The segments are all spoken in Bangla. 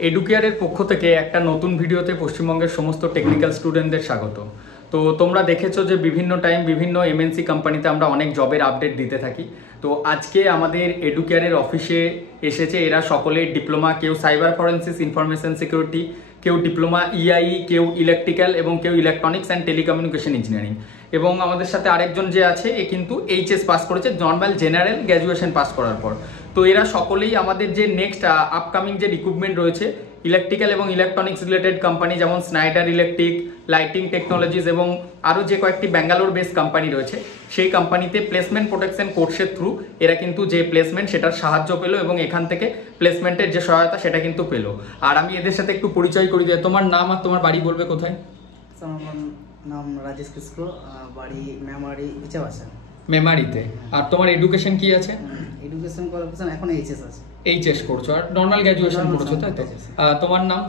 এডুকেয়ারের পক্ষ থেকে একটা নতুন ভিডিওতে পশ্চিমবঙ্গের সমস্ত টেকনিক্যাল স্টুডেন্টদের স্বাগত। তো তোমরা দেখেছো যে বিভিন্ন টাইম বিভিন্ন এমএনসি কোম্পানিতে আমরা অনেক জবের আপডেট দিতে থাকি। তো আজকে আমাদের এডুকেয়ারের অফিসে এসেছে এরা সকলে ডিপ্লোমা, কেউ সাইবার ফরেন্সিক্স, ইনফরমেশন সিকিউরিটি, কেউ ডিপ্লোমা ইআই, কেউ ইলেকট্রিক্যাল এবং কেউ ইলেকট্রনিক্স অ্যান্ড টেলিকমিউনিকেশন ইঞ্জিনিয়ারিং। এবং আমাদের সাথে আরেকজন যে আছে এ কিন্তু এইচএস পাস করেছে, নর্মাল জেনারেল গ্র্যাজুয়েশন পাস করার পর। তো এরা সকলেই আমাদের যে নেক্সট আপকামিং যে রিক্রুটমেন্ট রয়েছে ইলেকট্রিক্যাল এবং ইলেকট্রনিক্স রিলেটেড কোম্পানি যেমন স্নাইডার ইলেকট্রিক, লাইটিং টেকনোলজিস এবং আরও যে কয়েকটি ব্যাঙ্গালোর বেসড কোম্পানি রয়েছে সেই কোম্পানিতে প্লেসমেন্ট প্রোটেকশন কোর্সের থ্রু এরা কিন্তু যে প্লেসমেন্ট সেটার সাহায্য পেলো এবং এখান থেকে প্লেসমেন্টের যে সহায়তা সেটা কিন্তু পেলো। আর আমি এদের সাথে একটু পরিচয় করি দিই। তোমার নাম আর তোমার বাড়ি বলবে কোথায়? আমার নাম রাজেশ কিস্কো, বাড়ি মেমারি ইচাবাসা। মেমারিতে। আর তোমার এডুকেশন কি আছে? এডুকেশন কোয়ালিফিকেশন এখন এইচএস আছে। এইচএস করছো আর নর্মাল গ্র্যাজুয়েশন করছো তাই তো? তোমার নাম?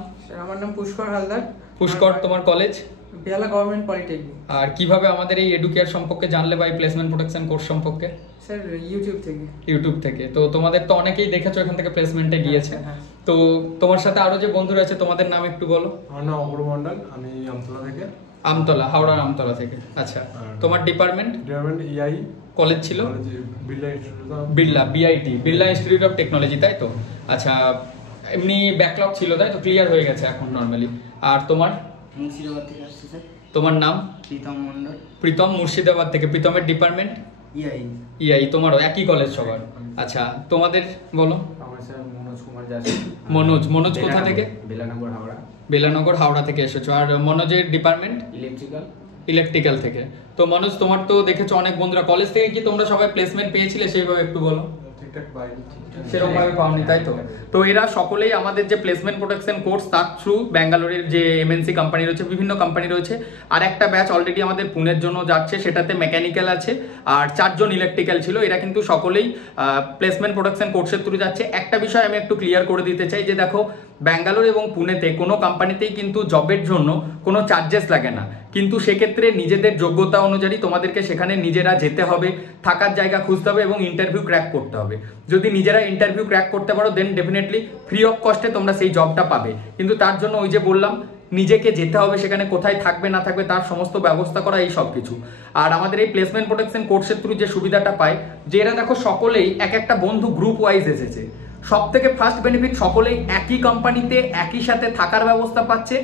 আমার নাম পুষ্কর হালদার। পুষ্কর, তোমার কলেজ? বেহালা গভর্নমেন্ট পলিটেকনিক। আর কিভাবে আমাদের এই এডুকেয়ার সম্পর্কে জানলে বা এই প্লেসমেন্ট প্রোটেকশন কোর্স সম্পর্কে? স্যার ইউটিউব থেকে। ইউটিউব থেকে। তো তোমাদের তো অনেকেই দেখেছো এখান থেকে প্লেসমেন্টে গিয়েছে। তো তোমার সাথে আরো যে বন্ধুরা আছে তোমাদের নাম একটু বলো। আমার নাম অপূর্ব মন্ডল, আমি আমতলা থেকে। আমতলা, হাওড়ার আমতলা থেকে। আচ্ছা, তোমার ডিপার্টমেন্ট? ডিপার্টমেন্ট ইআই। কলেজ ছিল? Birla institute of BIT, Birla institute of technology, তাই তো? আচ্ছা, এমনি ব্যাকলগ ছিল তাই তো? ক্লিয়ার হয়ে গেছে এখন নর্মালি। আর তোমার? মুর্শিদাবাদ থেকে আসছি স্যার। তোমার নাম? প্রীতম মন্ডল। প্রীতম মুর্শিদাবাদ থেকে। প্রীতমের ডিপার্টমেন্ট? ইআই। তোমারও একই কলেজ সবার? আচ্ছা, তোমাদের বলো। আমার স্যার মনোজ কুমার যাচ্ছে। মনোজ কোথা থেকে? বেলানগর হাওড়া। বেলানগর হাওড়া থেকে এসেছো। আর মনোজের ডিপার্টমেন্ট? ইলেকট্রিক্যাল থেকে। তো মনোজ, তোমার তো দেখেছো অনেক বন্ধুরা কলেজ থেকে, কি তোমরা সবাই প্লেসমেন্ট পেয়েছিলে সেইভাবে একটু বলো। সেরকম ভাবে পাওনি তাই তো? তো এরা সকলেই আমাদের যে প্লেসমেন্ট প্রোটেকশন কোর্স তার থ্রু ব্যাঙ্গালোরের যে এমএনসি কোম্পানি রয়েছে, বিভিন্ন কোম্পানি রয়েছে, আর একটা ব্যাচ অলরেডি আমাদের পুনের জন্য যাচ্ছে, সেটাতে মেকানিক্যাল আছে আর 4 জন ইলেকট্রিক্যাল ছিল। এরা কিন্তু সকলেই প্লেসমেন্ট প্রোটেকশন কোর্সের থ্রু যাচ্ছে। একটা বিষয় আমি একটু ক্লিয়ার করে দিতে চাই যে দেখো, ব্যাঙ্গালোর এবং পুনেতে কোনো কোম্পানিতেই কিন্তু জবের জন্য কোনো চার্জেস লাগে না, কিন্তু সেক্ষেত্রে নিজেদের যোগ্যতা অনুযায়ী তোমাদেরকে সেখানে নিজেরা যেতে হবে, থাকার জায়গা খুঁজতে হবে এবং ইন্টারভিউ ক্র্যাক করতে হবে। যদি নিজেরা ইন্টারভিউ ক্র্যাক করতে পারো দেন ডেফিনেটলি ফ্রি অফ কস্টে তোমরা সেই জবটা পাবে। কিন্তু তার জন্য ওই যে বললাম, নিজেকে যেতে হবে, সেখানে কোথায় থাকবে না থাকবে তার সমস্ত ব্যবস্থা করা, এই সব কিছু। আর আমাদের এই প্লেসমেন্ট প্রোটেকশন কোর্সের থ্রু যে সুবিধাটা পায়, যে এরা দেখো সকলেই এক একটা বন্ধু গ্রুপ ওয়াইজ এসেছে। সব থেকে ফার্স্ট বেনিফিট, সকলেই একই কোম্পানিতে একই সাথে থাকার ব্যবস্থা পাচ্ছে,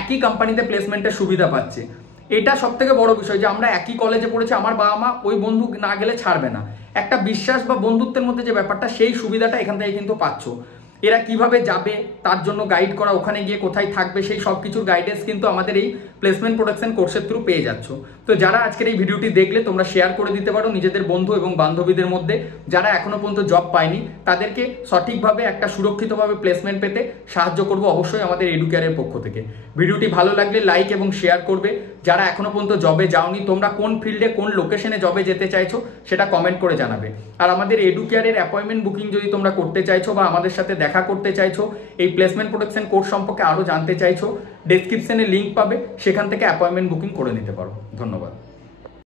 একই কোম্পানিতে প্লেসমেন্টের সুবিধা পাচ্ছে। এটা সব থেকে বড় বিষয় যে আমরা একই কলেজে পড়েছি, আমার বাবা মা ওই বন্ধু না গেলে ছাড়বে না। একটা বিশ্বাস বা বন্ধুত্বের মধ্যে যে ব্যাপারটা, সেই সুবিধাটা এখান থেকে কিন্তু পাচ্ছ। এরা কিভাবে যাবে তার জন্য গাইড করা, ওখানে গিয়ে কোথায় থাকবে সেই সব কিছুর গাইডেন্স কিন্তু আমাদের এই প্লেসমেন্ট প্রোটেকশন কোর্সের থ্রু পেয়ে যাচ্ছ। তো যারা আজকের এই ভিডিওটি দেখলে তোমরা শেয়ার করে দিতে পারো নিজেদের বন্ধু এবং বান্ধবীদের মধ্যে, যারা এখনো পর্যন্ত জব পায়নি তাদেরকে সঠিকভাবে একটা সুরক্ষিতভাবে প্লেসমেন্ট পেতে সাহায্য করবো অবশ্যই আমাদের এডুকেয়ারের পক্ষ থেকে। ভিডিওটি ভালো লাগলে লাইক এবং শেয়ার করবে। যারা এখনো পর্যন্ত জবে যাওনি, তোমরা কোন ফিল্ডে কোন লোকেশনে জবে যেতে চাইছো সেটা কমেন্ট করে জানাবে। আর আমাদের এডুকেয়ারের অ্যাপয়েন্টমেন্ট বুকিং যদি তোমরা করতে চাইছো বা আমাদের সাথে দেখা করতে চাইছো, এই প্লেসমেন্ট প্রোটেকশন কোর্স সম্পর্কে আরো জানতে চাইছো, ডেসক্রিপশনে লিংক পাবে, সেখান থেকে অ্যাপয়েন্টমেন্ট বুকিং করে নিতে পারো। ধন্যবাদ।